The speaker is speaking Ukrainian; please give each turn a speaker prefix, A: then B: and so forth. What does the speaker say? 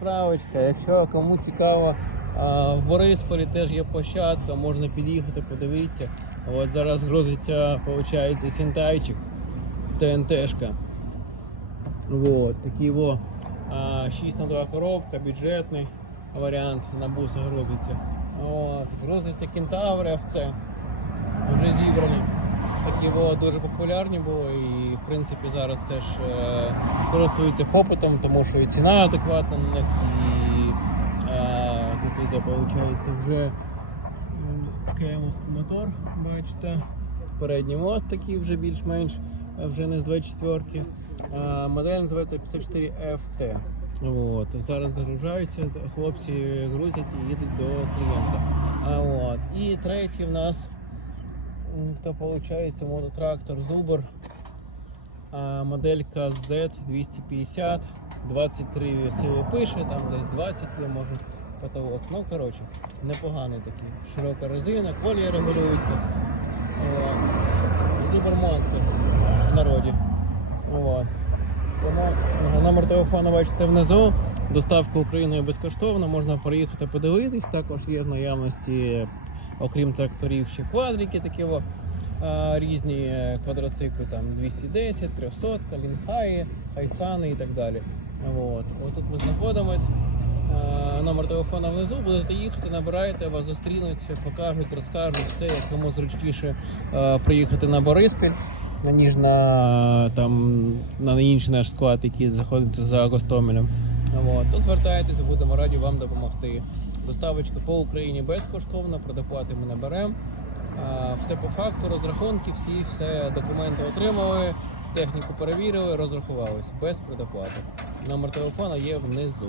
A: Справочка, якщо кому цікаво, в Борисполі теж є площадка, можна під'їхати, подивитися. От зараз грузиться, виходить, сінтайчик, ТНТшка. Вот, такий во 6 на 2 коробка, бюджетний варіант на бусах грузиться. От, грузиться кентаври ФЦ, вже зібрані. Во, дуже популярні були і в принципі зараз теж е, користуються попитом, тому що і ціна адекватна на них, і е, тут іде, виходить, вже кемовський мотор, бачите. Передній мост такий вже більш-менш, е, вже не з 24-ки. А, модель називається 54 FT. От. Зараз загружаються, хлопці грузять і їдуть до клієнта. От. І третій в нас то виходить мототрактор Зубр. Моделька Z250. 23 сили пише, там десь 20 є, може потолок. Ну, коротше, непоганий такий. Широка резина, колія регулюється. Зубр монстр в народі. Номер телефону бачите внизу. Доставка Україною безкоштовна, можна приїхати подивитись. Також є в наявності, окрім тракторів, ще квадрики такі о, різні е, квадроцикли, там 210, 300, лінхаї, хайсани і так далі. От. От тут ми знаходимось. Е, Номер телефона внизу, будете їхати, набираєте, вас зустрінуть, покажуть, розкажуть все, як кому зручніше е, приїхати на Бориспіль, ніж на, там, на інший наш склад, який знаходиться за Гостомелем. От. То звертайтеся, будемо раді вам допомогти. Доставочка по Україні безкоштовна, предоплати ми не беремо. Все по факту, розрахунки, всі, все документи отримали, техніку перевірили, розрахувалися без предоплати. Номер телефона є внизу.